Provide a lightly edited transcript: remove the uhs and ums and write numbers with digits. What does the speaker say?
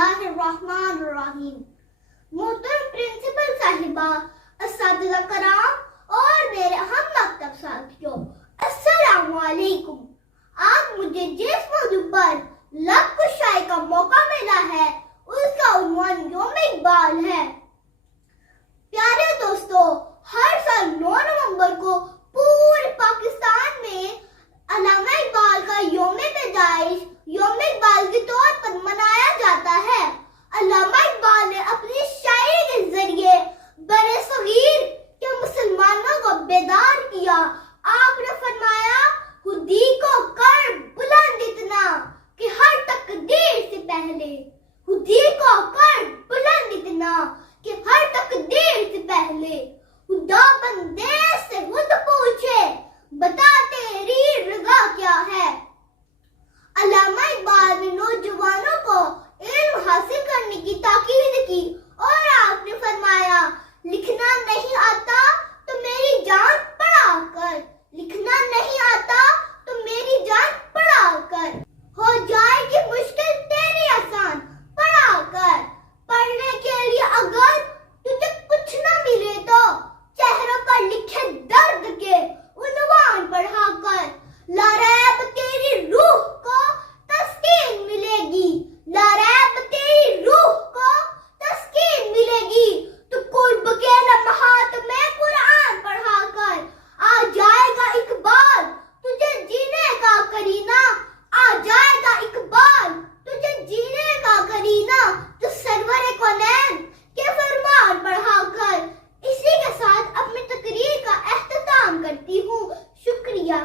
اللہ الرحمن الرحیم۔ محترم پرنسپل صاحبہ، اساتذہ کرام اور میرے ہم مکتب ساتھیوں، السلام علیکم۔ آج مجھے جس موضوع پر لب کشائی کا موقع ملا ہے اس کا عنوان یوم اقبال ہے۔ پیارے دوستو، ہر سال 9 نومبر کو پورے پاکستان میں علامہ اقبال کا یوم پیدائش یوم اقبال کے طور پر منایا جاتا ہے۔ علامہ اقبال نے اپنی شاعری کے ذریعے برے صغیر کے مسلمانوں کو بیدار کیا۔ آپ نے فرمایا، خودی کو کر بلند اتنا کہ ہر تقدیر سے پہلے، خودی کو کر بلند اتنا کہ ہر تقدیر سے پہلے، خدا بندے سے خود پوچھے بتا تیری رضا کیا ہے۔ علامہ اقبال نے نوجوانوں کو علم حاصل کرنے کی تاکید کی اور آپ نے فرمایا، لکھنا نہیں آتا تو میری جان پڑھا کر، لکھنا نہیں آتا تو میری جان پڑھا کر، ہو جائے گی مشکل تیری آسان پڑھا کر۔ پڑھنے کے لیے اگر تجھے کچھ نہ ملے تو چہروں پر لکھے درد کے عنوان پڑھا کر، لاریب تیری روح کو تسکین ملے گی، لاریب تیری روح کو تسکین ملے گی۔ تو قرب کے لمحات میں قرآن پڑھا کر، آ جائے گا اقبال تجھے جینے کا کرینہ، آ جائے گا اقبال تجھے جینے کا کرینہ، تو سرور کونین کے فرمان پڑھا کر۔ اسی کے ساتھ اپنی تقریر کا اختتام کرتی ہوں۔ شکریہ۔